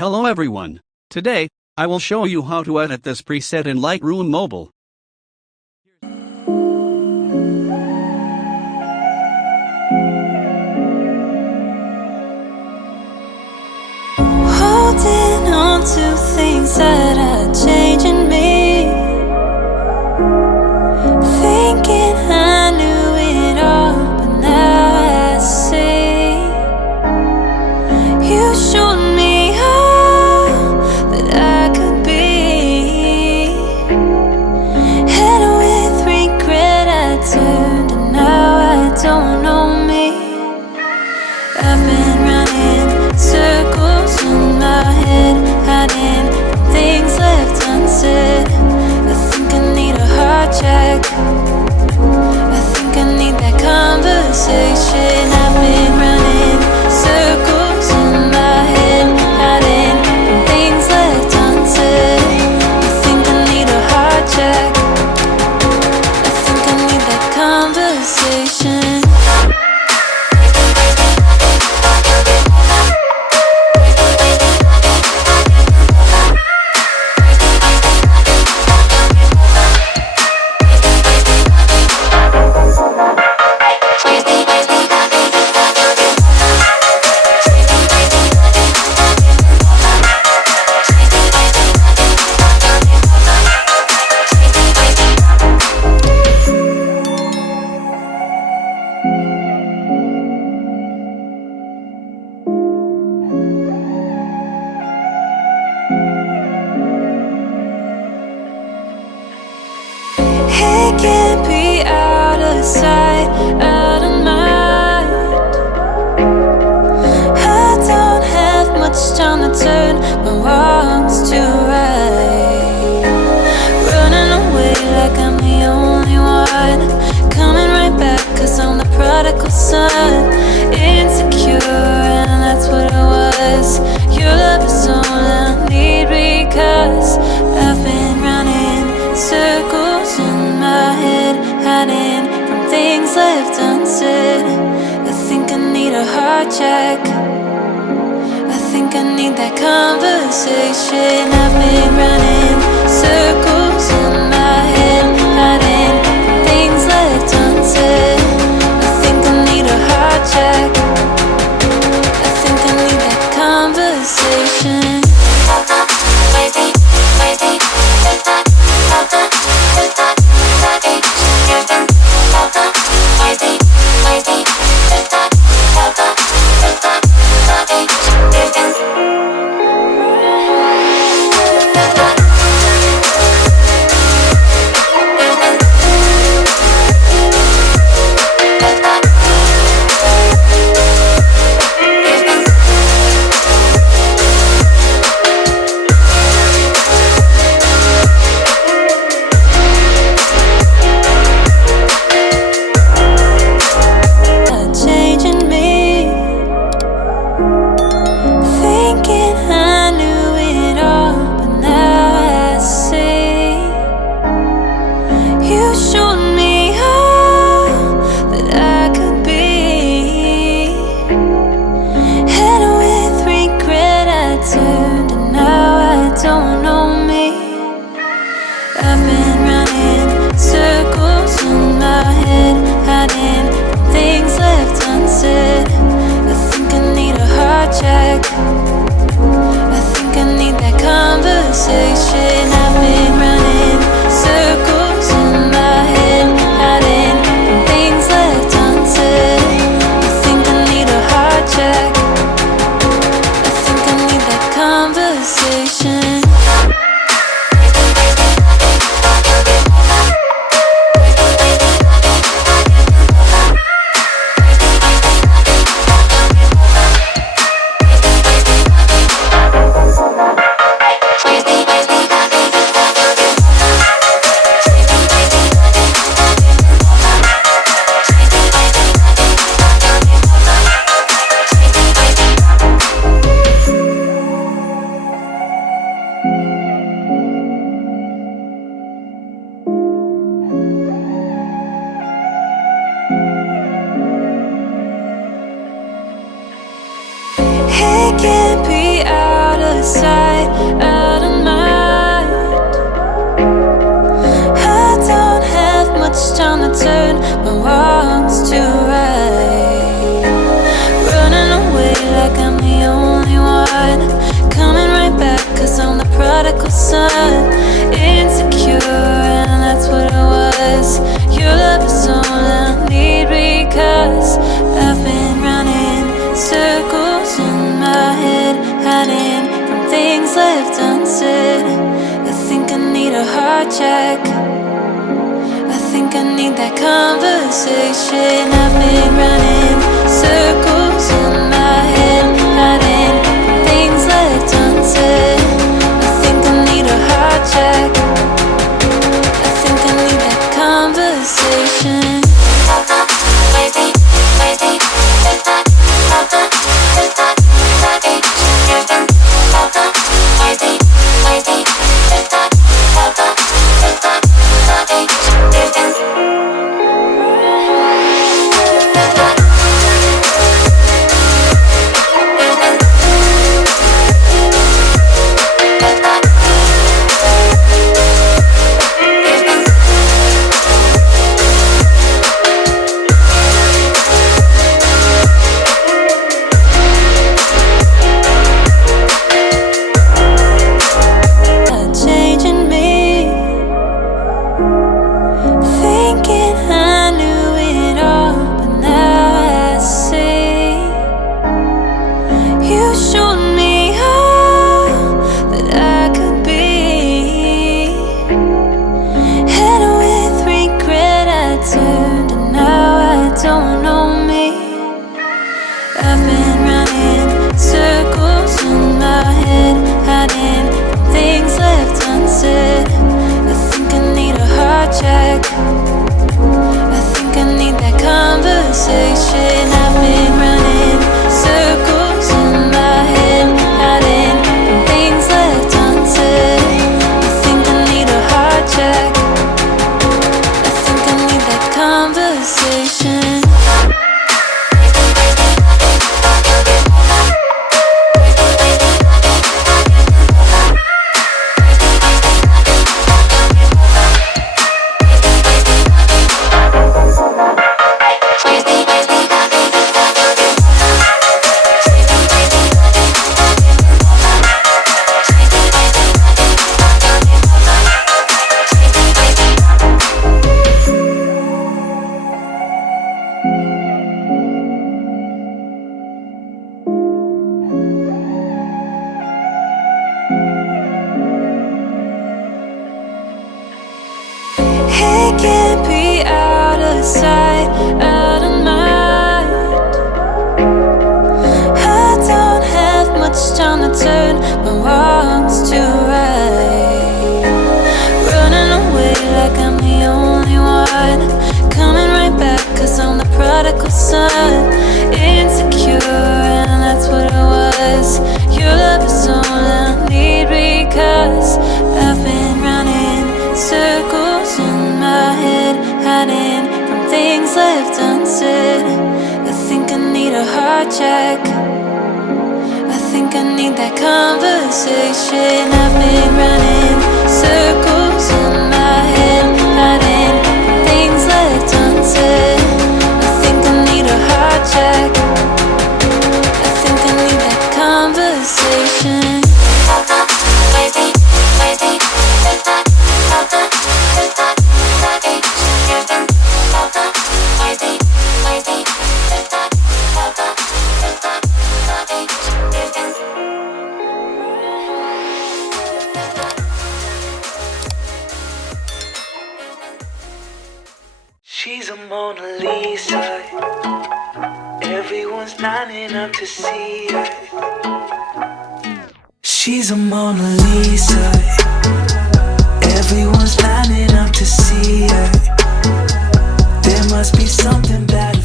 Hello everyone. Today, I will show you how to edit this preset in Lightroom Mobile. Holding on to things that are changing me, thinking I knew it all, but now I see. You showed me all that I could be, and with regret I turned, and now I don't know me. I've been running circles in my head, hiding from things left unsaid. I think I need a heart check. I think I need that conversation. I've been running circles in my head, hiding from things left unsaid. I think I need a heart check. I think I need that conversation. It can't be out of sight, out of mind. I don't have much time to turn my wrongs to right. Running away like I'm the only one, coming right back cause I'm the prodigal son. Insecure and that's what I was. Your love is all I need because I've been running circles in my head, hiding from things left unsaid. I think I need a heart check. I think I need that conversation. I've been running circles in my head, hiding from things left unsaid. I think I need a heart check. I think I need that conversation. heart check. I think I need that conversation. I've been running circles in my head, hiding things left unsaid. I think I need a heart check. I think I need that conversation. She's a Mona Lisa. Everyone's lining up to see her. She's a Mona Lisa. Everyone's lining up to see her. There must be something bad.